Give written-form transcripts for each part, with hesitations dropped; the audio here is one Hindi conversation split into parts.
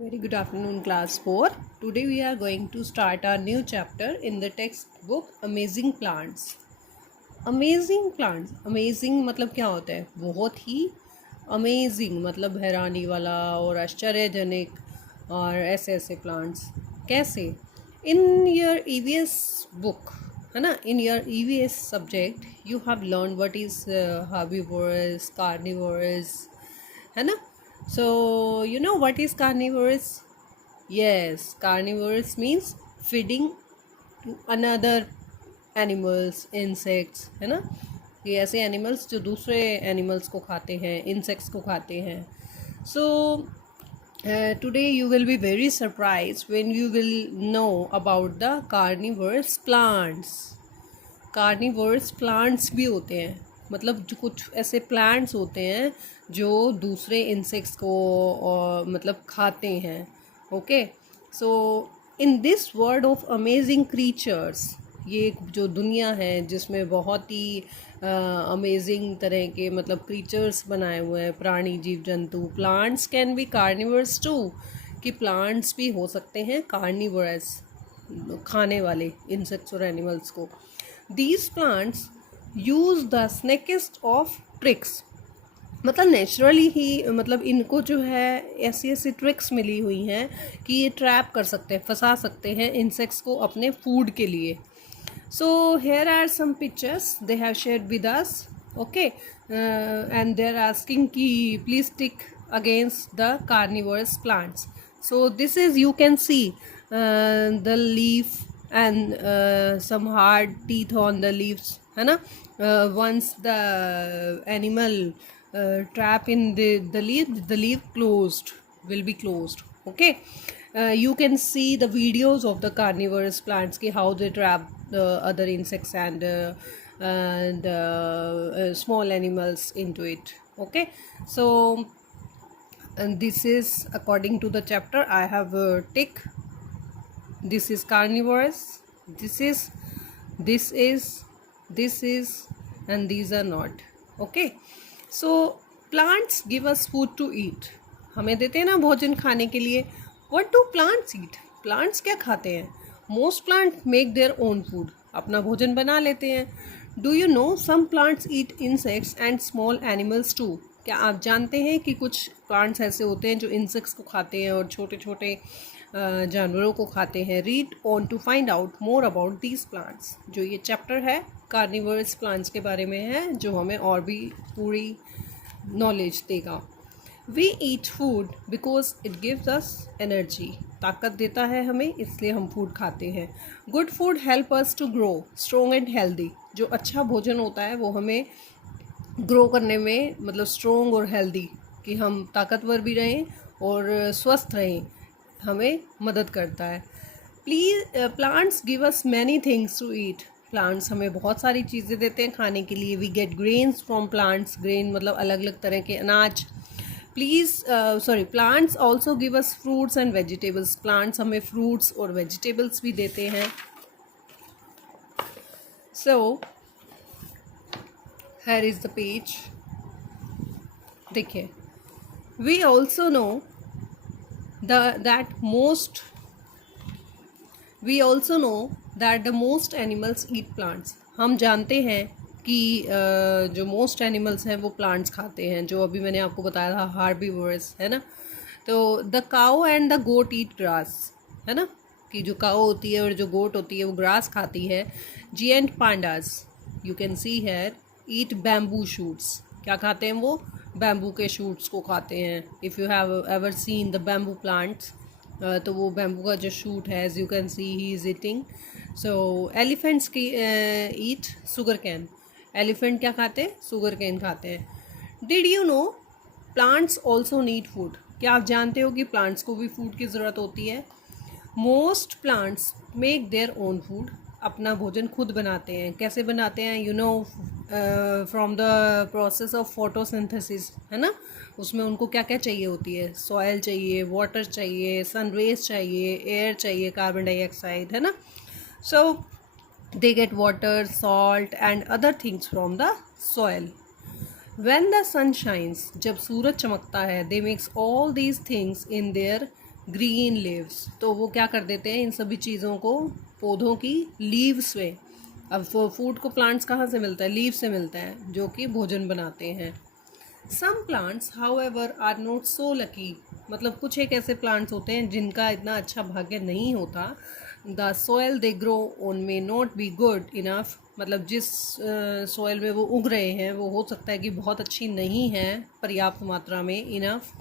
Very good afternoon, class 4. Today we are going to start our new chapter in the textbook Amazing Plants. Amazing plants. Amazing मतलब क्या होता है? बहुत ही अमेजिंग मतलब हैरानी वाला और आश्चर्यजनक और ऐसे ऐसे प्लांट्स कैसे इन योर ईवीएस बुक है ना in your EVS subject you have learn what is herbivorous carnivorous है ना. So you know what is carnivorous? Yes, carnivorous means feeding to another animals, insects, है ना. ये ऐसे एनिमल्स जो दूसरे एनिमल्स को खाते हैं, इंसेक्ट्स को खाते हैं. So today you will be very surprised when you will know about the carnivorous plants. Carnivores plants भी होते हैं मतलब जो कुछ ऐसे प्लांट्स होते हैं जो दूसरे इंसेक्ट्स को मतलब खाते हैं. Okay, so in this world of amazing creatures, ये एक जो दुनिया है जिसमें बहुत ही अमेजिंग तरह के मतलब क्रीचर्स बनाए हुए हैं, प्राणी जीव जंतु. Plants can be carnivores too, कि प्लांट्स भी हो सकते हैं कार्निवरस, खाने वाले इंसेक्ट्स और एनिमल्स को. These plants use the snakest of tricks. मतलब नेचुरली ही मतलब इनको जो है ऐसी ऐसी ट्रिक्स मिली हुई हैं कि ये ट्रैप कर सकते हैं, फंसा सकते हैं इंसेक्ट्स को अपने फूड के लिए. So here are some pictures they have shared with us. Okay, and they are asking कि please tick against the carnivores plants. So this is you can see the leaf and some hard teeth on the leaves है ना. Once the animal trap in the leaf closed will be closed. Okay, you can see the videos of the carnivorous plants ki how they trap the other insects and small animals into it. Okay, so and this is according to the chapter I have tick. This is carnivorous, this is and these are not. Okay, so plants give us food to eat. हमें देते हैं ना भोजन खाने के लिए. What do plants eat? Plants क्या खाते हैं? Most plants make their own food. अपना भोजन बना लेते हैं. Do you know some plants eat insects and small animals too? क्या आप जानते हैं कि कुछ प्लांट्स ऐसे होते हैं जो इंसेक्ट्स को खाते हैं और छोटे छोटे जानवरों को खाते हैं. Read on to find out more about these plants. जो ये चैप्टर है कार्निवर्स प्लांट्स के बारे में है, जो हमें और भी पूरी नॉलेज देगा. We eat food because it gives us energy. ताकत देता है हमें, इसलिए हम फूड खाते हैं. Good food help us to grow strong and healthy. जो अच्छा भोजन होता है वो हमें ग्रो करने में मतलब स्ट्रॉन्ग और हेल्दी, कि हम ताकतवर भी रहें और स्वस्थ रहें, हमें मदद करता है. Please plants give us many things to eat. प्लांट्स हमें बहुत सारी चीज़ें देते हैं खाने के लिए. We get grains from plants. Grain मतलब अलग अलग तरह के अनाज. Plants also give us fruits and vegetables. Plants हमें फ्रूट्स और वेजिटेबल्स भी देते हैं. सो here is the page. देखिए, we also know that the most animals eat plants. हम जानते हैं कि जो मोस्ट एनिमल्स हैं वो प्लांट्स खाते हैं, जो अभी मैंने आपको बताया था हार्बीवोरस है ना. तो the cow and the goat eat grass है ना, कि जो काऊ होती है और जो गोट होती है वो ग्रास खाती है. Giant pandas you can see here eat bamboo shoots. क्या खाते हैं वो? बैम्बू के शूट्स को खाते हैं. If you have ever seen the bamboo plants, तो वो बैम्बू का जो शूट है, as you can see he is eating. So elephants की ईट शुगर कैन. एलिफेंट क्या खाते हैं? शुगर कैन खाते हैं. Did you know plants also need food. क्या आप जानते हो कि प्लांट्स को भी फूड की ज़रूरत होती है? Most plants make their own food. अपना भोजन खुद बनाते हैं. कैसे बनाते हैं? You know from the process of photosynthesis है ना. उसमें उनको क्या क्या चाहिए होती है? सॉयल चाहिए, वाटर चाहिए, सन रेज चाहिए, एयर चाहिए, कार्बन डाइऑक्साइड है ना. So they get water, salt and other things from the soil. When the sun shines, जब सूरज चमकता है, they makes all these things in their green leaves, तो वो क्या कर देते हैं इन सभी चीज़ों को पौधों की लीव्स में। अब फूड को प्लांट्स कहाँ से मिलता है? लीव से मिलता है, जो कि भोजन बनाते हैं। Some plants however are not so lucky, मतलब कुछ एक ऐसे प्लांट्स होते हैं जिनका इतना अच्छा भाग्य नहीं होता। The soil they grow on may not be good enough, मतलब जिस सॉयल में वो उग रहे हैं वो हो सकता है कि बहुत अच्छी नहीं है पर्याप्त मात्रा में, इनफ,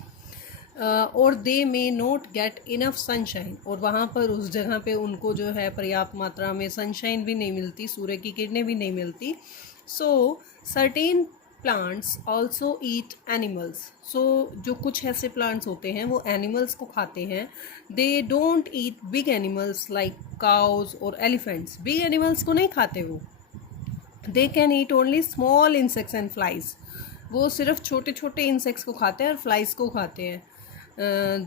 और दे may not get enough sunshine, और वहाँ पर उस जगह पे उनको जो है पर्याप्त मात्रा में सनशाइन भी नहीं मिलती, सूर्य की किरणें भी नहीं मिलती। So certain plants also eat animals, so जो कुछ ऐसे प्लांट्स होते हैं वो एनिमल्स को खाते हैं। They don't eat big animals like cows और एलिफेंट्स, बिग एनिमल्स को नहीं खाते वो। They can eat only small insects and flies, वो सिर्फ छोटे छोटे इंसेक्ट्स को खाते हैं और फ्लाइज को खाते हैं।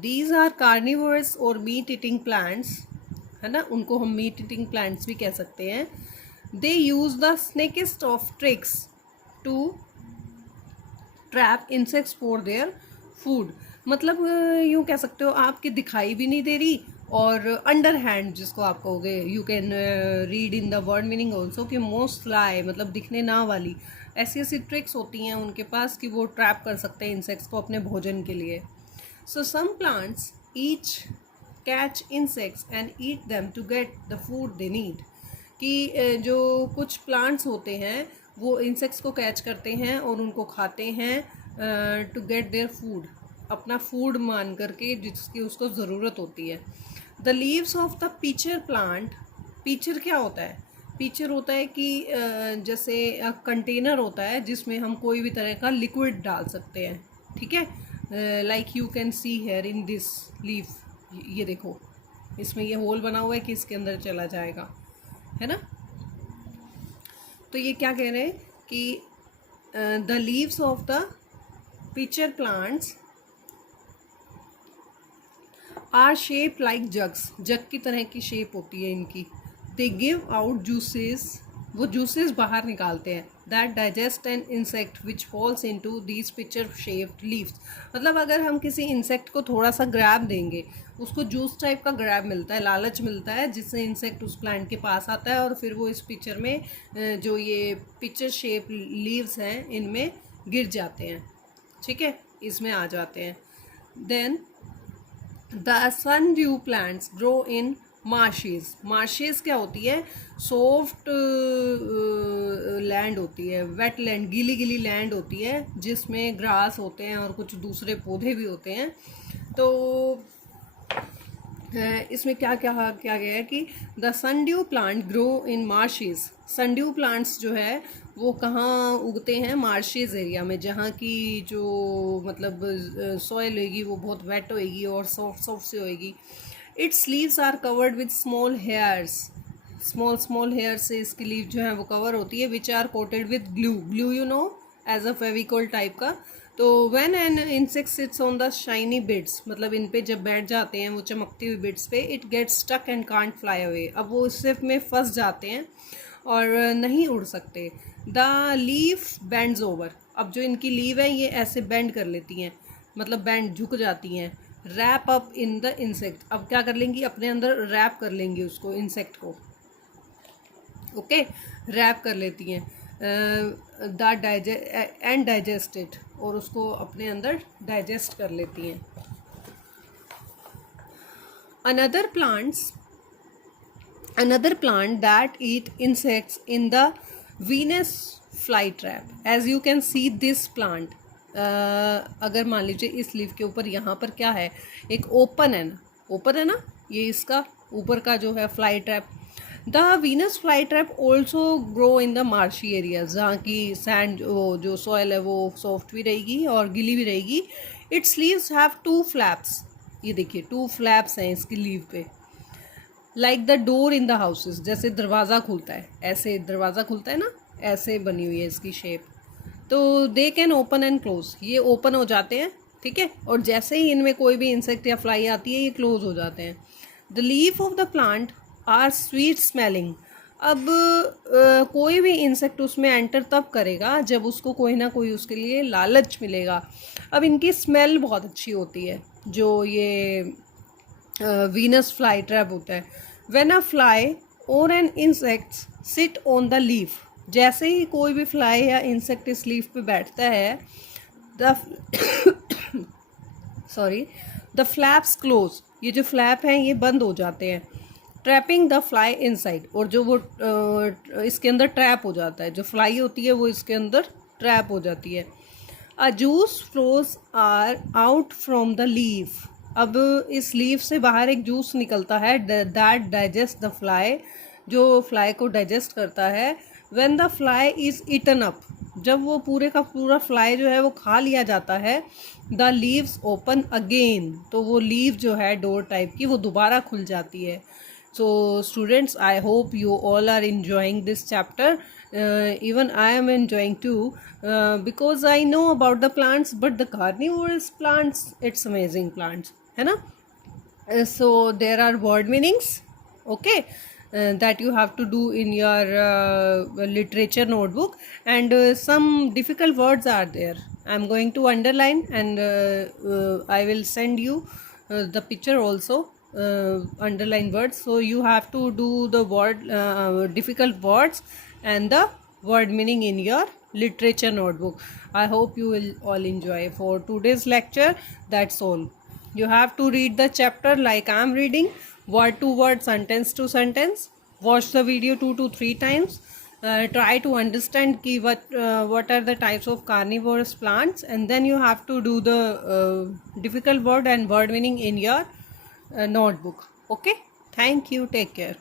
दीज आर कार्निवोरस और मीट ईटिंग प्लांट्स, है ना, उनको हम मीट ईटिंग प्लांट्स भी कह सकते हैं। They use the sneakiest of tricks to trap insects for their food, मतलब यूँ कह सकते हो आपके दिखाई भी नहीं दे रही, और अंडर हैंड जिसको आप कहोगे, you can read in the word meaning also कि मोस्ट लाई, मतलब दिखने ना वाली ऐसी ऐसी ट्रिक्स होती हैं उनके पास कि वो ट्रैप कर सकते हैं इंसेक्ट्स को अपने भोजन के लिए। So some plants each catch insects and eat them to get the food they need, कि जो कुछ प्लांट्स होते हैं वो इंसेक्ट्स को कैच करते हैं और उनको खाते हैं टू गेट देयर फूड, अपना फूड मान करके जिसकी उसको ज़रूरत होती है। The leaves of the pitcher plant, pitcher क्या होता है? पीचर होता है कि जैसे कंटेनर होता है जिसमें हम कोई भी तरह का लिक्विड डाल सकते हैं, ठीक है, like you can see here in this leaf, ये देखो इसमें ये होल बना हुआ है कि इसके अंदर चला जाएगा, है ना। तो ये क्या कह रहे हैं कि the leaves of the pitcher plants are shape like jugs, jug की तरह की शेप होती है इनकी। They give out juices, juices जूसेस बाहर निकालते हैं। That digest an insect which falls into these picture shaped leaves, मतलब अगर हम किसी इंसेक्ट को थोड़ा सा ग्रैब देंगे, उसको जूस टाइप का ग्रैब मिलता है, लालच मिलता है, जिससे इंसेक्ट उस प्लांट के पास आता है और फिर वो इस पिक्चर में जो ये पिक्चर शेप लीव्स हैं इनमें गिर जाते हैं, ठीक है, इसमें आ जाते हैं। Then the sundew plants grow in marshes, marshes क्या होती है? सॉफ्ट लैंड होती है, वेट लैंड, गीली गीली लैंड होती है जिसमें ग्रास होते हैं और कुछ दूसरे पौधे भी होते हैं। तो इसमें क्या क्या गया है कि the sundew plant grow in marches, sundew plants जो है वो कहाँ उगते हैं? मार्शेज एरिया में, जहाँ की जो मतलब सॉइल होगी वो बहुत वेट होएगी और सॉफ्ट सॉफ्ट सी होएगी। Its leaves are covered with small hairs, small small hair से इसकी लीव जो है वो कवर होती है, which are coated with glue, glue you know as a Fevicol type का। तो when an insect sits on the shiny bits, मतलब इन पे जब बैठ जाते हैं वो चमकती हुई बिट्स पे, it gets stuck and can't fly away, अब वो इससे में फंस जाते हैं और नहीं उड़ सकते। द लीफ बेंड्स ओवर, अब जो इनकी लीव है ये ऐसे बेंड कर लेती हैं, मतलब बेंड झुक जाती हैं। Wrap up in the insect, अब क्या कर लेंगी? अपने अंदर रैप कर लेंगी उसको, इंसेक्ट को, ओके, रैप कर लेती हैं। एंड डाइजेस्ट इट, और उसको अपने अंदर डाइजेस्ट कर लेती हैं। Another plant that eat insects in the Venus flytrap, as you can see this plant, अगर मान लीजिए इस लीफ के ऊपर यहाँ पर क्या है? एक ओपन है ना, ओपन है ना, ये इसका ऊपर का जो है fly trap. The Venus fly trap also grow in the marshy areas, जहाँ की सैंड जो सॉयल है वो सॉफ्ट भी रहेगी और गीली भी रहेगी। इट्स लीव्स हैव 2 फ्लैप्स, ये देखिए 2 फ्लैप्स हैं इसकी लीव पे। Like the door in the houses, जैसे दरवाज़ा खुलता है, ऐसे दरवाज़ा खुलता है ना, ऐसे बनी हुई है इसकी शेप। तो they can open and close, ये ओपन हो जाते हैं, ठीक है, और जैसे ही इनमें कोई भी इंसेक्ट या फ्लाई आती है ये क्लोज हो जाते हैं। The leaf of the plant are sweet smelling, अब कोई भी इंसेक्ट उसमें एंटर तब करेगा जब उसको कोई ना कोई उसके लिए लालच मिलेगा। अब इनकी स्मेल बहुत अच्छी होती है, जो ये वीनस फ्लाई ट्रैप होता है. व्हेन अ फ्लाई और an insect sit on the leaf, जैसे ही कोई भी फ्लाई या इंसेक्ट इस लीफ पे बैठता है, the sorry the flaps close, ये जो फ्लैप हैं ये बंद हो जाते हैं. ट्रैपिंग द फ्लाई इनसाइड, और जो वो इसके अंदर ट्रैप हो जाता है, जो फ्लाई होती है वो इसके अंदर ट्रैप हो जाती है. A juice flows are out from the leaf, अब इस लीफ से बाहर एक जूस निकलता है, दैट डाइजेस्ट द फ्लाई, जो फ्लाई को डाइजेस्ट करता है. When the fly is eaten up, जब वो पूरे का पूरा फ्लाई जो है वो खा लिया जाता है, द लीव्स ओपन अगेन, तो वो लीव जो है डोर टाइप की वो दोबारा खुल जाती है. So students, I hope you all are enjoying this chapter. Even I am enjoying too, because I know about the plants, but the carnivorous plants, it's amazing plants, है ना. So there are word meanings, okay, that you have to do in your literature notebook, and some difficult words are there. I'm going to underline, and I will send you the picture also, underline words, so you have to do the word difficult words and the word meaning in your literature notebook. I hope you will all enjoy. For today's lecture, that's all. You have to read the chapter like I am reading, word to word, sentence to sentence. Watch the video 2 to 3 times. Try to understand what are the types of carnivorous plants, and then you have to do the difficult word and word meaning in your notebook. Okay, thank you, take care.